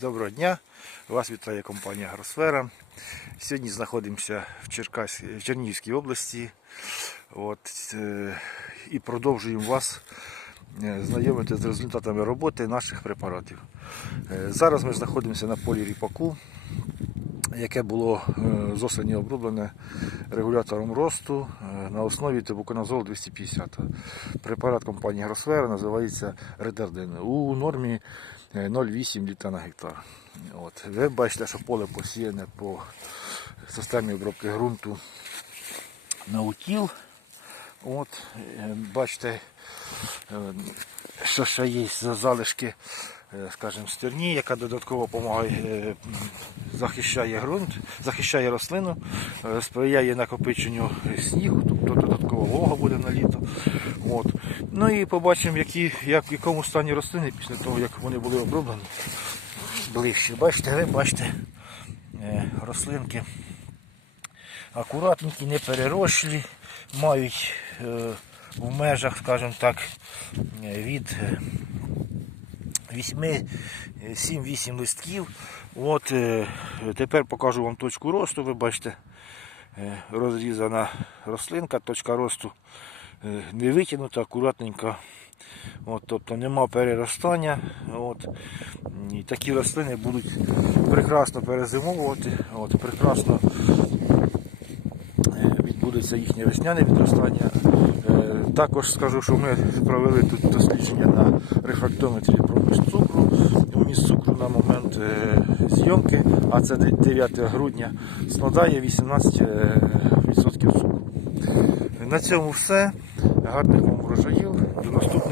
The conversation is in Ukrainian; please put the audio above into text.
Доброго дня! Вас вітає компанія Агросфера. Сьогодні знаходимося в, Черкас... в Чернігівській області От, е, і продовжуємо вас е, знайомити з результатами роботи наших препаратів. Е, Зараз ми знаходимося на полі ріпаку, яке е, з осені оброблене регулятором росту е, на основі тибуконазол 250. Препарат компанії Агросфера називається Редардин у нормі е, 0,8 літра на гектар. От. Ви бачите, що поле посіяне по системі обробки ґрунту на утіл. От, е, бачите, е, що ще є за залишки, е, скажімо, стерні, яка додатково допомагає, е, захищає ґрунт, захищає рослину, е, сприяє накопиченню снігу, тобто додаткова волога буде на літо. От. Ну і побачимо, які, як, в якому стані рослини після того, як вони були оброблені. Ближче. Бачите, ви бачите е, рослинки акуратненькі, не перерослі, мають е, в межах, скажімо так, е, від 7-8 листків. От, е, тепер покажу вам точку росту. Ви бачите, е, розрізана рослинка, точка росту е, не витягнута, акуратненька. От, тобто нема переростання. От. І такі рослини будуть прекрасно перезимовувати, от, прекрасно е, відбудеться їхнє весняне відростання. Е, Також скажу, що ми провели тут дослідження на рефрактометрі проміж цукру. Вміст цукру на момент е, зйомки, а це 9 грудня, складає 18% цукру. На цьому все. Гарних вам врожаїв. До наступного.